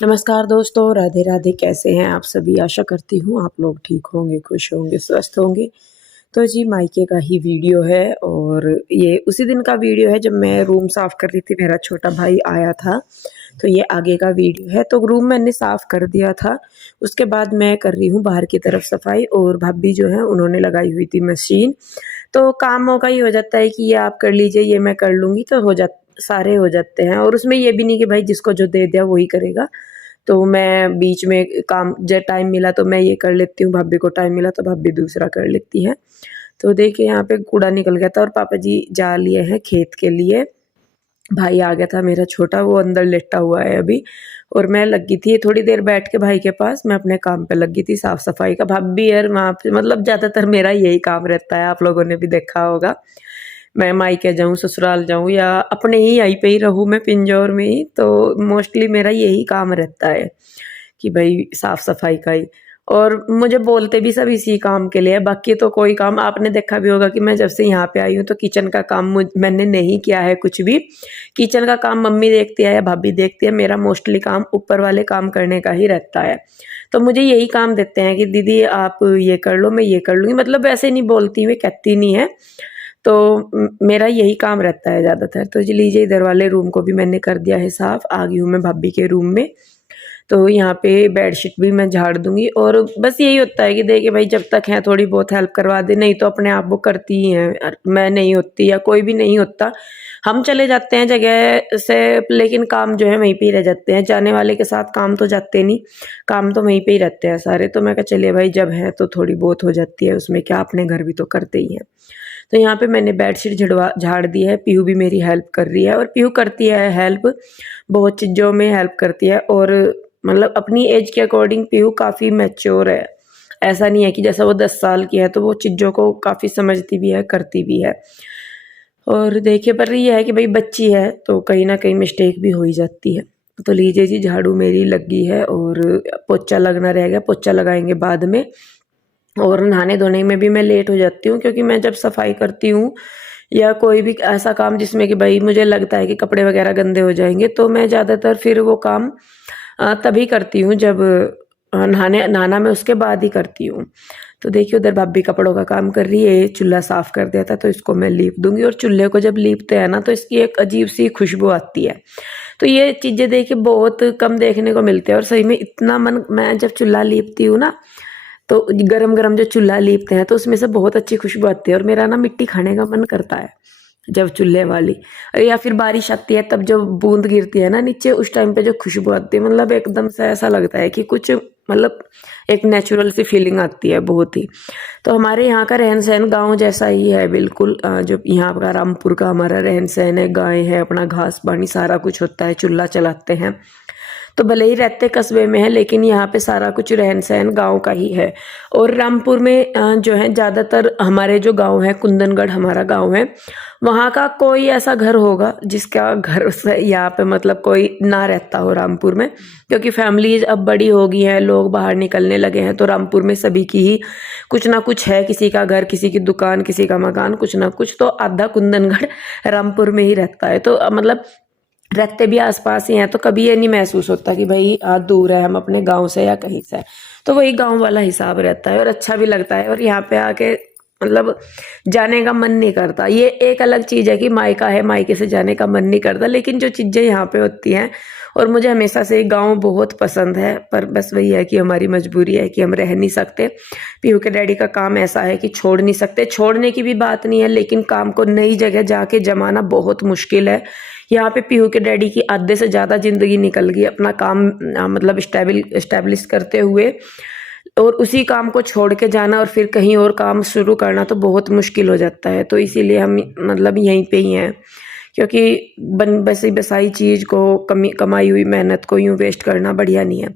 नमस्कार दोस्तों, राधे राधे। कैसे हैं आप सभी? आशा करती हूँ आप लोग ठीक होंगे, खुश होंगे, स्वस्थ होंगे। तो जी मायके का ही वीडियो है और ये उसी दिन का वीडियो है जब मैं रूम साफ़ कर रही थी, मेरा छोटा भाई आया था। तो ये आगे का वीडियो है। तो रूम मैंने साफ़ कर दिया था, उसके बाद मैं कर रही हूँ बाहर की तरफ सफाई और भाभी जो है उन्होंने लगाई हुई थी मशीन। तो काम मौका ही हो जाता है कि ये आप कर लीजिए, ये मैं कर लूँगी, तो सारे हो जाते हैं और उसमें ये भी नहीं कि भाई जिसको जो दे दिया वही करेगा। तो मैं बीच में काम जब टाइम मिला तो मैं ये कर लेती हूँ, भाभी को टाइम मिला तो भाभी दूसरा कर लेती है। तो देखिए यहाँ पे कूड़ा निकल गया था और पापा जी जा लिए हैं खेत के लिए। भाई आ गया था मेरा छोटा, वो अंदर लेटा हुआ है अभी और मैं लगी थी थोड़ी देर बैठ के भाई के पास, मैं अपने काम पे लगी थी साफ-सफाई का। भाभी यार वहाँ पे मतलब ज़्यादातर मेरा यही काम रहता है, आप लोगों ने भी देखा होगा। मैं मायके जाऊँ, ससुराल जाऊँ या अपने ही यहीं पे ही रहूँ मैं पिंजौर में ही, तो मोस्टली मेरा यही काम रहता है कि भई साफ-सफाई का ही। और मुझे बोलते भी सब इसी काम के लिए है, बाकी तो कोई काम आपने देखा भी होगा कि मैं जब से यहाँ पे आई हूँ तो किचन का काम मैंने नहीं किया है कुछ भी। किचन का काम मम्मी देखती है या भाभी देखती है, मेरा मोस्टली काम ऊपर वाले काम करने का ही रहता है। तो मुझे यही काम देते हैं कि दीदी आप ये कर लो, मैं ये कर लूँगी, मतलब वैसे नहीं बोलती हुए कहती नहीं है। तो मेरा यही काम रहता है ज़्यादातर। तो जी लीजिए इधर वाले रूम को भी मैंने कर दिया है साफ़, आ गई हूँ मैं भाभी के रूम में। तो यहाँ पे बेडशीट भी मैं झाड़ दूँगी और बस यही होता है कि देखिए भाई जब तक हैं थोड़ी बहुत हेल्प करवा दें, नहीं तो अपने आप वो करती ही हैं। मैं नहीं होती या कोई भी नहीं होता, हम चले जाते हैं जगह से, लेकिन काम जो है वहीं पे ही रह जाते हैं। जाने वाले के साथ काम तो जाते नहीं, काम तो वहीं पे ही रहते हैं सारे। तो मैं कहा चलिए भाई जब है तो थोड़ी बहुत हो जाती है, उसमें क्या, अपने घर भी तो करते ही हैं। तो यहाँ पे मैंने बेडशीट झाड़ दी है, पीहू भी मेरी हेल्प कर रही है और पीहू करती है हेल्प, बहुत चीज़ों में हेल्प करती है और मतलब अपनी एज के अकॉर्डिंग पीहू काफ़ी मैच्योर है। ऐसा नहीं है कि जैसा वो 10 साल की है तो वो चीज़ों को काफ़ी समझती भी है, करती भी है। और देखिए पर ये है कि भई बच्ची है तो कहीं न कहीं मिस्टेक भी हो ही जाती है। तो लीजिए जी झाड़ू मेरी लगी है और पोछा लगना रह गया, पोछा लगाएँगे बाद में। और नहाने-धोने में भी मैं लेट हो जाती हूँ क्योंकि मैं जब सफाई करती हूँ या कोई भी ऐसा काम जिसमें कि भई मुझे लगता है कि कपड़े वगैरह गंदे हो जाएँगे, तो मैं ज़्यादातर फिर वो काम तभी करती हूँ जब नहाना मैं उसके बाद ही करती हूँ। तो देखिए उधर भाभी कपड़ों का काम कर रही है, चूल्हा साफ कर दिया था तो इसको मैं लीप दूँगी और चूल्हे को जब लीपते हैं ना तो इसकी एक अजीब-सी खुशबू आती है। तो ये चीज़ें देखिए बहुत कम देखने को मिलती है और सही में इतना मन, मैं जब चूल्हा लीपती हूँ ना तो गरम-गरम जो चूल्हा लीपते हैं तो उसमें से बहुत अच्छी खुशबू आती है और मेरा ना मिट्टी खाने का मन करता है, जब चूल्हे वाली या फिर बारिश आती है तब जो बूँद गिरती है ना नीचे, उस टाइम पे जो खुशबू आती है मतलब एकदम से ऐसा लगता है कि कुछ मतलब एक नेचुरल सी फीलिंग आती है बहुत ही। तो हमारे यहाँ का रहन-सहन गाँव जैसा ही है बिल्कुल, जो यहाँ का रामपुर का हमारा रहन-सहन है, गाय है, अपना घास-पानी सारा कुछ होता है, चूल्हा चलाते हैं। तो भले ही रहते कस्बे में है लेकिन यहाँ पे सारा कुछ रहन-सहन गाँव का ही है। और रामपुर में जो है ज़्यादातर हमारे जो गाँव है, कुंदनगढ़ हमारा गाँव है, वहाँ का कोई ऐसा घर होगा जिसका घर से यहाँ पे मतलब कोई ना रहता हो रामपुर में, क्योंकि फैमिलीज़ अब बड़ी हो गई हैं, लोग बाहर निकलने लगे हैं, तो रामपुर में सभी की ही कुछ ना कुछ है, किसी का घर, किसी की दुकान, किसी का मकान, कुछ ना कुछ, तो आधा कुंदनगढ़ रामपुर में ही रहता है। तो मतलब रहते भी आस-पास ही हैं, तो कभी ये नहीं महसूस होता कि भई दूर है हम अपने गाँव से या कहीं से। तो वही गाँव वाला हिसाब रहता है और अच्छा भी लगता है और यहाँ पे आके मतलब जाने का मन नहीं करता। ये एक अलग चीज़ है कि मायका है, मायके से जाने का मन नहीं करता, लेकिन जो चीज़ें यहाँ पे होती हैं और मुझे हमेशा से गाँव बहुत पसंद है, पर बस वही है कि हमारी मजबूरी है कि हम रह नहीं सकते। पीहू के डैडी का काम ऐसा है कि छोड़ नहीं सकते, छोड़ने की भी बात नहीं है, लेकिन काम को नई जगह जाके जमाना बहुत मुश्किल है। यहाँ पे पीहू के डैडी की आधे से ज़्यादा ज़िंदगी निकल गई अपना काम मतलब इस्टेब्लिश करते हुए, और उसी काम को छोड़ के जाना और फिर कहीं और काम शुरू करना तो बहुत मुश्किल हो जाता है। तो इसीलिए हम मतलब यहीं पे ही हैं, क्योंकि बसी बसाई चीज़ को कमाई हुई मेहनत को यूँ वेस्ट करना बढ़िया नहीं है।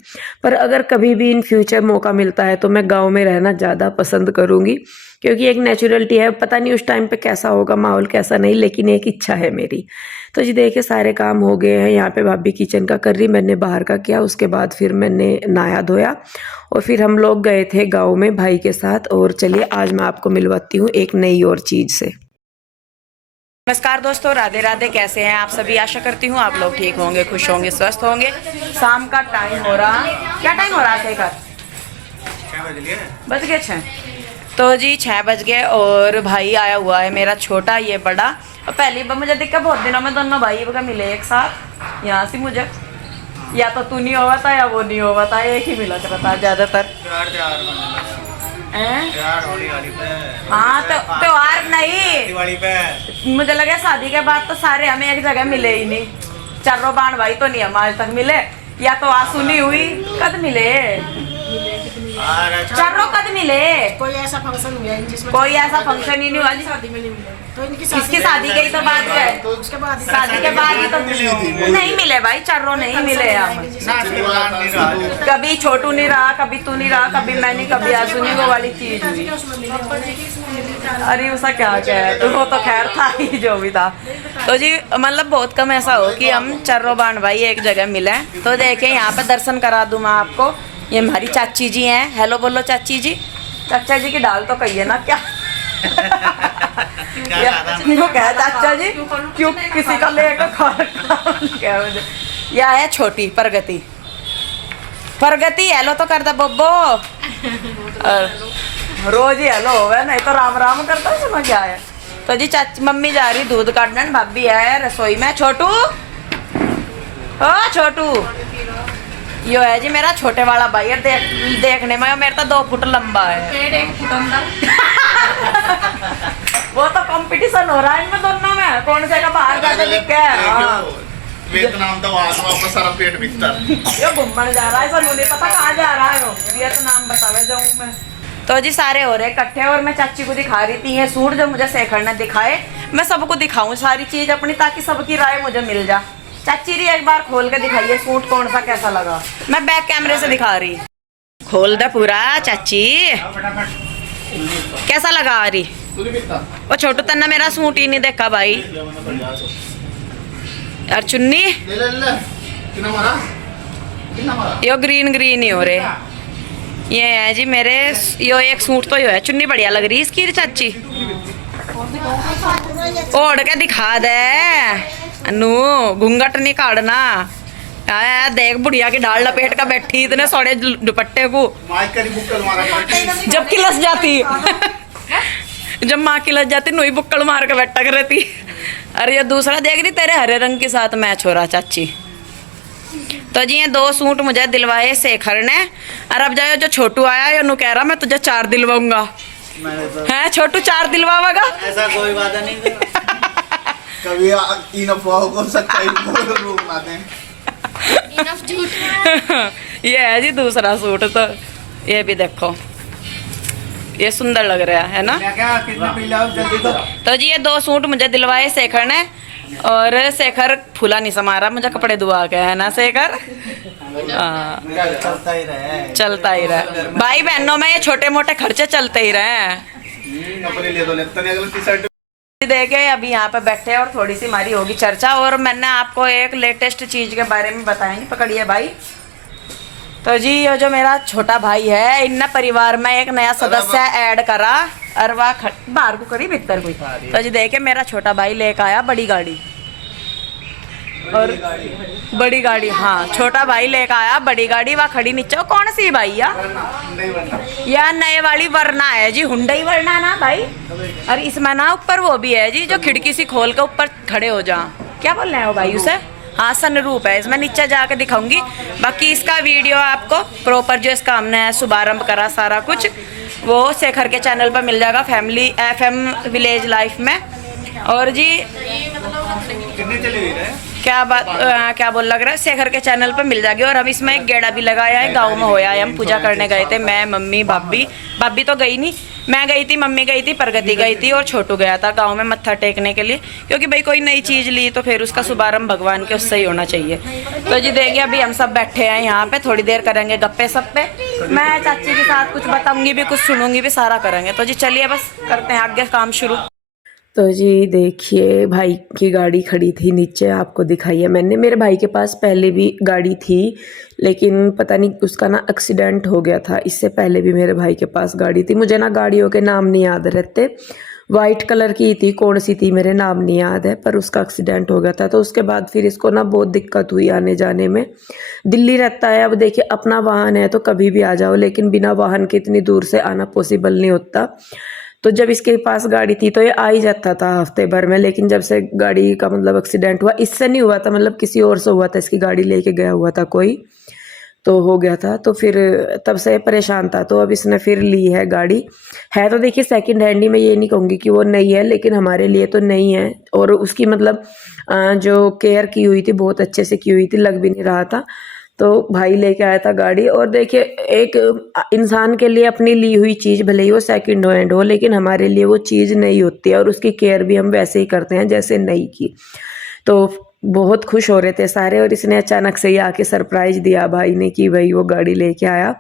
पर अगर कभी भी इन फ्यूचर मौका मिलता है तो मैं गाँव में रहना ज़्यादा पसंद करूँगी, क्योंकि एक नेचुरलिटी है, पता नहीं उस टाइम पे कैसा होगा माहौल कैसा नहीं, लेकिन एक इच्छा है मेरी। तो जी देखिए सारे काम हो गए हैं, यहाँ पे भाभी किचन का कर रही, मैंने बाहर का किया, उसके बाद फिर मैंने नहाया धोया और फिर हम लोग गए थे गाँव में भाई के साथ। और चलिए आज मैं आपको मिलवाती हूँ एक नई और चीज़ से। नमस्कार दोस्तों, राधे राधे। कैसे हैं आप सभी? आशा करती हूँ आप लोग ठीक होंगे, खुश होंगे, स्वस्थ होंगे। शाम का टाइम हो रहा, क्या टाइम हो रहा है? 6 बज गए 6। तो जी 6 बज गए और भाई आया हुआ है मेरा छोटा, ये बड़ा। और पहली बार मुझे दिक्कत बहुत दिनों में दोनों भाई का मिले एक साथ। यहाँ से मुझे या तो तू नहीं होगा था या वो नहीं होगा था, एक ही मिला करता था ज्यादातर। हाँ तो त्योहार नहीं, दिवाली पे मुझे लगा शादी के बाद तो सारे हमें एक जगह मिले ही नहीं। चर्रो बाण भाई तो नहीं हम आज तक मिले, या तो आंसू नहीं हुई कद मिले, चर्रो कद मिले। कोई ऐसा फंक्शन हुआ जिसमें कोई ऐसा फंक्शन ही नहीं हुआ शादी में नहीं मिले, तो इनकी इसकी शादी गई तो बात है, उसके बाद शादी के बाद ही तो नहीं मिले भाई, चर्रो नहीं मिले हम। कभी छोटू नहीं रहा, कभी तू नहीं रहा, कभी मैं नहीं, कभी आंसू नहीं, वो वाली चीज हुई। अरे उसका क्या है, तो वो तो खैर था ही जो भी था। तो जी मतलब बहुत कम ऐसा हो कि हम चर्रो बाण भाई एक जगह मिले। तो देखिए यहाँ पे दर्शन करा दूँ मैं आपको। ये हमारी चाची जी हैं, हेलो बोलो चाची जी। चाचा जी की डाल तो कहिए ना क्या वो क्या चाचा जी क्यों किसी का लेकर क्या यह है छोटी प्रगति। प्रगति हेलो तो कर दे बोबो। रोज ही हेलो हो नहीं तो राम राम करता है, समझ क्या है। तो जी चाची मम्मी जा रही दूध काटने, भाभी है रसोई में। छोटू ओ छोटू, यो है जी मेरा छोटे वाला भाई है। देखने में मेरा तो 2 फुट लंबा है। वो तो कंपटीशन हो रहा है इनमें दोनों में, कौन से का बाहर जाके दिख है। वियतनाम तो आपका सारा पेट भीतर यो घूमने जा रहा है, सर मुझे पता कहाँ जा रहा है। वियतनाम बतावे जाऊँ मैं। तो जी सारे हो रहे इकट्ठे और मैं चाची को दिखा रही थी ये सूट जो मुझे शेखर ने दिखाए। मैं सबको दिखाऊं सारी चीज अपनी, ताकि सबकी राय मुझे मिल जा। चाची जी एक बार खोल के दिखाइए सूट कौन सा कैसा लगा। मैं बैक कैमरे से दिखा रही। खोल दे पूरा चाची, कैसा लगा आ रही। वो छोटू तन्ना मेरा सूट ही नहीं देखा भाई। यार चुन्नी यो ग्रीन ग्रीन ही हो रहे। ये है जी मेरे, यो एक सूट तो यो है, चुन्नी बढ़िया लग रही इसकी चाची। ओढ़ के दिखा दे अनु, घूंघट नहीं काटना। आया देख बुढ़िया की डाल लपेट का बैठी इतने सोड़े दुपट्टे को, जब की लस जाती जब माँ की लस जाती नोई बुक्कड़ मार के बैठा कर रहती। अरे ये दूसरा देख रही तेरे हरे रंग के साथ मैच हो रहा चाची। तो जी ये 2 सूट मुझे दिलवाए शेखर ने। और अब जाओ जो छोटू आया ये नु कह रहा मैं तुझे 4 दिलवाऊंगा। है छोटू 4 दिलवाएगा? ऐसा कोई बात नहीं कभी इन अफवाहों को सच्चाई रूप ना दें। ये है जी दूसरा सूट। तो ये भी देखो, ये सुंदर लग रहा है ना। तो जी ये 2 सूट मुझे दिलवाए शेखर ने। और शेखर फूला नहीं समा रहा मुझे कपड़े दुआ के, है ना शेखर। चलता ही रहे भाई बहनों में, ये छोटे मोटे खर्चे चलते ही रहे। देखे अभी यहाँ पे बैठे और थोड़ी सी हमारी होगी चर्चा। और मैंने आपको एक लेटेस्ट चीज के बारे में बताएंगे, पकड़िए भाई। तो जी ये जो मेरा छोटा भाई है, इन परिवार में एक नया सदस्य ऐड करा। अरवा बाहर को करी भीतर कोई। तो जी देखे मेरा छोटा भाई लेकर आया बड़ी गाड़ी। और बड़ी गाड़ी, हाँ छोटा भाई लेकर आया बड़ी गाड़ी। वहाँ खड़ी नीचे कौन सी भाई या नए वाली वरना है जी, हुंडई वरना ना भाई। और इसमें ना ऊपर वो भी है जी जो खिड़की सी खोल के ऊपर खड़े हो जा, क्या बोल रहे हैं वो भाई उसे। हाँ सनरूप है इसमें, नीचे जाके दिखाऊंगी। बाकी इसका वीडियो आपको प्रॉपर जो इसका हमने शुभारंभ करा सारा कुछ, वो शेखर के चैनल पर मिल जाएगा, फैमिली FM विलेज लाइफ में। और जी क्या बोल लग रहा है, शेखर के चैनल पर मिल जाएगी। और हम इसमें एक गेड़ा भी लगाया है, गांव में होया है। हम पूजा करने गए थे, मैं मम्मी भाभी तो गई नहीं, मैं गई थी, मम्मी गई थी, प्रगति गई थी और छोटू गया था गांव में मत्था टेकने के लिए। क्योंकि भाई कोई नई चीज़ ली तो फिर उसका शुभारंभ भगवान के उससे ही होना चाहिए। तो जी देखिए अभी हम सब बैठे हैं यहाँ पे, थोड़ी देर करेंगे गप्पे सप्पे। मैं चाची के साथ कुछ बताऊंगी भी, कुछ सुनूंगी भी, सारा करेंगे। तो जी चलिए बस करते हैं आगे काम शुरू। तो जी देखिए भाई की गाड़ी खड़ी थी नीचे, आपको दिखाई है मैंने। मेरे भाई के पास पहले भी गाड़ी थी, लेकिन पता नहीं उसका ना एक्सीडेंट हो गया था। इससे पहले भी मेरे भाई के पास गाड़ी थी। मुझे ना गाड़ियों के नाम नहीं याद रहते, वाइट कलर की थी, कौन सी थी मेरे नाम नहीं याद है, पर उसका एक्सीडेंट हो गया था। तो उसके बाद फिर इसको ना बहुत दिक्कत हुई आने जाने में। दिल्ली रहता है, अब देखिए अपना वाहन है तो कभी भी आ जाओ, लेकिन बिना वाहन के इतनी दूर से आना पॉसिबल नहीं होता। तो जब इसके पास गाड़ी थी तो ये आ ही जाता था हफ्ते भर में, लेकिन जब से गाड़ी का मतलब एक्सीडेंट हुआ, इससे नहीं हुआ था, मतलब किसी और से हुआ था, इसकी गाड़ी लेके गया हुआ था कोई, तो हो गया था। तो फिर तब से परेशान था, तो अब इसने फिर ली है गाड़ी। है तो देखिए सेकंड हैंड ही, मैं ये नहीं कहूँगी कि वो नई है, लेकिन हमारे लिए तो नई है। और उसकी मतलब जो केयर की हुई थी बहुत अच्छे से की हुई थी, लग भी नहीं रहा था। तो भाई लेके आया था गाड़ी। और देखिए एक इंसान के लिए अपनी ली हुई चीज़ भले ही वो सेकंड हैंड हो, लेकिन हमारे लिए वो चीज़ नई होती है, और उसकी केयर भी हम वैसे ही करते हैं जैसे नई की। तो बहुत खुश हो रहे थे सारे, और इसने अचानक से ही आके सरप्राइज दिया भाई ने कि भाई वो गाड़ी लेके आया।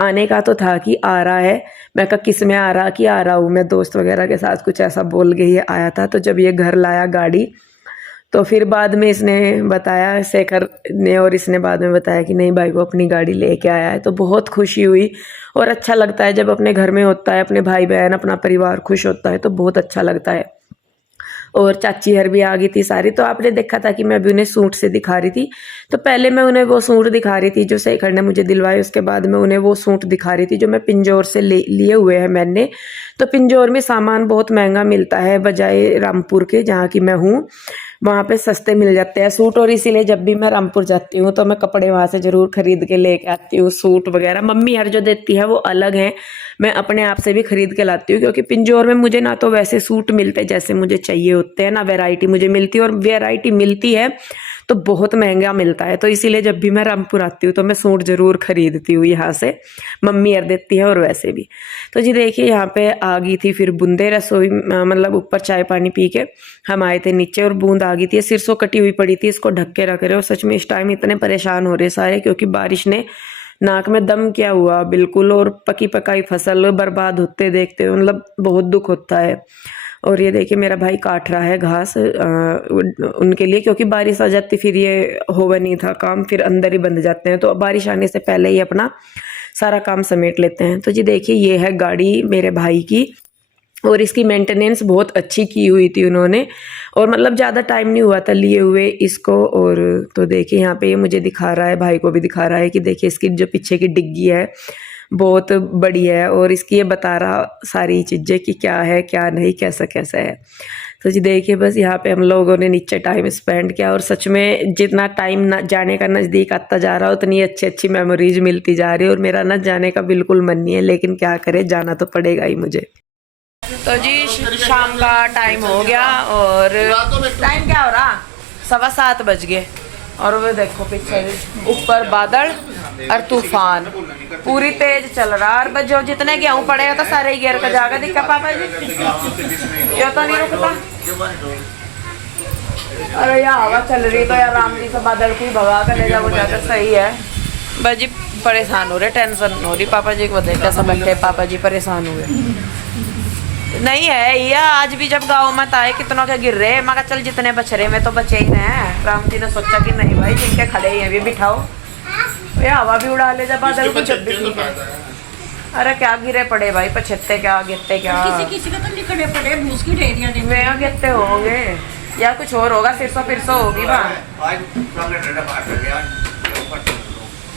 आने का तो था कि आ रहा है, मैं कहा किस में आ रहा, कि आ रहा हूँ मैं दोस्त वगैरह के साथ, कुछ ऐसा बोल के ये आया था। तो जब ये घर लाया गाड़ी, तो फिर बाद में इसने बताया, शेखर ने और इसने बाद में बताया कि नहीं भाई वो अपनी गाड़ी लेके आया है। तो बहुत खुशी हुई, और अच्छा लगता है जब अपने घर में होता है, अपने भाई बहन अपना परिवार खुश होता है तो बहुत अच्छा लगता है। और चाची हर भी आ गई थी सारी। तो आपने देखा था कि मैं अभी उन्हें सूट से दिखा रही थी, तो पहले मैं उन्हें वो सूट दिखा रही थी जो शेखर ने मुझे दिलवाए, उसके बाद मैं उन्हें वो सूट दिखा रही थी जो मैं पिंजौर से लिए हुए हैं मैंने। तो पिंजौर में सामान बहुत महंगा मिलता है, बजाय रामपुर के जहाँ की मैं हूँ, वहाँ पे सस्ते मिल जाते हैं सूट। और इसीलिए जब भी मैं रामपुर जाती हूँ तो मैं कपड़े वहाँ से ज़रूर खरीद के लेके आती हूँ। सूट वगैरह मम्मी हर जो देती है वो अलग है, मैं अपने आप से भी खरीद के लाती हूँ, क्योंकि पिंजौर में मुझे ना तो वैसे सूट मिलते जैसे मुझे चाहिए होते हैं, ना वैरायटी मुझे मिलती है, और वैरायटी मिलती है तो बहुत महंगा मिलता है। तो इसीलिए जब भी मैं रामपुर आती हूँ तो मैं सूट ज़रूर खरीदती हूँ यहाँ से, मम्मी यार देती है और वैसे भी। तो जी देखिए यहाँ पे आ गई थी फिर बूंदे, रसोई मतलब ऊपर चाय पानी पी के हम आए थे नीचे, और बूंद आ गई थी, सिरसों कटी हुई पड़ी थी, इसको ढक के रख रहे हो। सच में इस टाइम इतने परेशान हो रहे सारे, क्योंकि बारिश ने नाक में दम किया हुआ बिल्कुल, और पकी पकाई फसल बर्बाद होते देखते मतलब बहुत दुख होता है। और ये देखिए मेरा भाई काट रहा है घास उनके लिए, क्योंकि बारिश आ जाती फिर ये होगा नहीं था काम, फिर अंदर ही बंद जाते हैं, तो बारिश आने से पहले ही अपना सारा काम समेट लेते हैं। तो जी देखिए ये है गाड़ी मेरे भाई की, और इसकी मेंटेनेंस बहुत अच्छी की हुई थी उन्होंने, और मतलब ज़्यादा टाइम नहीं हुआ था लिए हुए इसको। और तो देखिए यहाँ पे ये मुझे दिखा रहा है, भाई को भी दिखा रहा है कि देखिए इसकी जो पीछे की डिग्गी है बहुत बड़ी है, और इसकी ये बता रहा सारी चीज़ें कि क्या है क्या नहीं, कैसा कैसा है। तो जी देखिए बस यहाँ पे हम लोगों ने नीचे टाइम स्पेंड किया, और सच में जितना टाइम जाने का नज़दीक आता जा रहा है उतनी अच्छी अच्छी मेमोरीज मिलती जा रही है, और मेरा ना जाने का बिल्कुल मन नहीं है, लेकिन क्या करे जाना तो पड़ेगा ही मुझे। तो जी शाम का टाइम हो गया, और टाइम क्या हो रहा 7:15 बज गए, और वो देखो पीछे ऊपर बादल और तूफान पूरी तेज चल रहा है। और बस जो जितने गेहूँ पड़े हैं तो सारे गिर का जाएगा, दिक्कत पापा जी ये तो नहीं रुकता। अरे यहाँ हवा चल रही तो यार राम जी से बादल को भगा कर ले जाओ, ज्यादा सही है। बस जी परेशान हो रहे, टेंशन हो रही, पापा जी को देख कैसा बैठे, पापा जी परेशान हुए नहीं है या आज भी जब गाँव मत आए कितनों के गिर रहे, मैं चल जितने बच रहे में तो बचे ही रहे। राम जी ने सोचा कि नहीं भाई जिनके खड़े ही हैं भी बिठाओ, ये हवा भी उड़ा ले जब बादल को जब भी ठीक है। अरे क्या गिरे पड़े भाई, पछते क्या गिरते क्या, किसी का तो नहीं खड़े पड़े, भूस की ढेरियां वे गिरते होंगे या कुछ और होगा, सिरसों होगी बा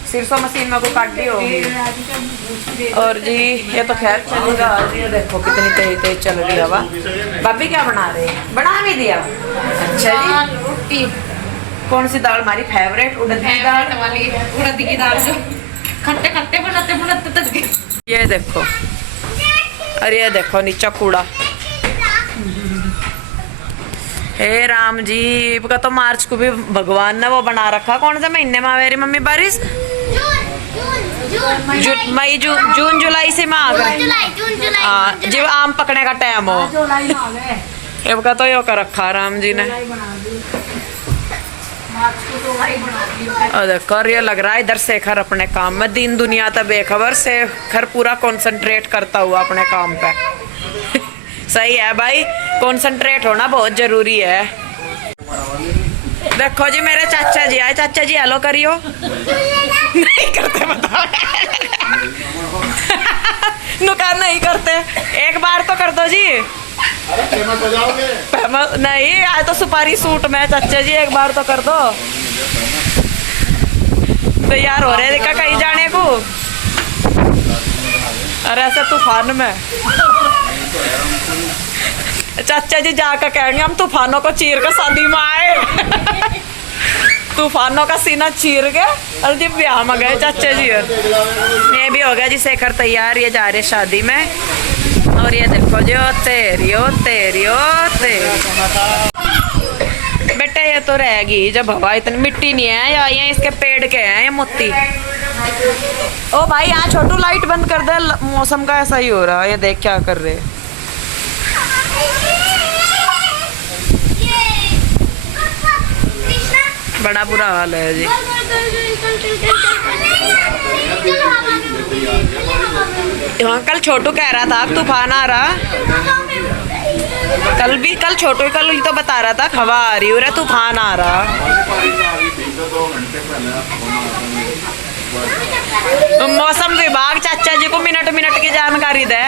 सिरसों मशीन में को काट दी होगी। और जी ये तो खैर चलेगा, ये देखो कितनी तेज तेज चल रही हवा। भाभी क्या बना रहे हैं, बना भी दिया। अच्छा जी रोटी कौन सी दाल हमारी फेवरेट, उड़द की दाल वाली, उड़द की दाल जो खट्टे खट्टे बनाते तक। ये देखो, अरे ये देखो नीचा कूड़ा। हे राम जी का तो मार्च को भी भगवान ने वो बना रखा, कौन सा महीने में मेरी मम्मी बारिश मई जून जुलाई से में आ गए, हाँ जब आम पकने का टाइम हो का तो यो कर रखा राम जी ने। देखो ये लग रहा है इधर शेखर अपने काम में, दिन दुनिया तक बेखबर, शेखर पूरा कंसंट्रेट करता हुआ अपने काम पे सही है भाई, कंसंट्रेट होना बहुत जरूरी है। देखो जी मेरे चाचा जी आए, चाचा जी हेलो करियो नहीं करते बताओ नुकान नहीं करते, एक बार तो कर दो जी। फेमस हो जाओगे। नहीं आज तो सुपारी सूट में चाचा जी एक बार तो कर दो। तैयार हो रहे देखा कहीं जाने को। अरे ऐसे तूफान में चाचा जी जाकर कहेंगे हम तूफानों को चीर कर शादी में आए। तूफानों का सीना चीर के और जी ब्याह में गए चाचा जी। ये भी हो गया जी शेखर तैयार, ये जा रहे शादी में। और ये देखो जो तेरी ओ तेरी ओ तेरी बेटे ये तो रहेगी जब हवा इतनी मिट्टी नहीं है या ये इसके पेड़ के हैं ये मोती। ओ भाई यहाँ छोटू लाइट बंद कर दे, मौसम का ऐसा ही हो रहा है। ये देख क्या कर रहे। बड़ा बुरा हाल है जी। हाँ कल छोटू कह रहा था तूफान आ रहा। कल छोटू कल ही तो बता रहा था हवा आ रही है तूफान आ रहा। मौसम विभाग चाचा जी को मिनट मिनट की जानकारी दे।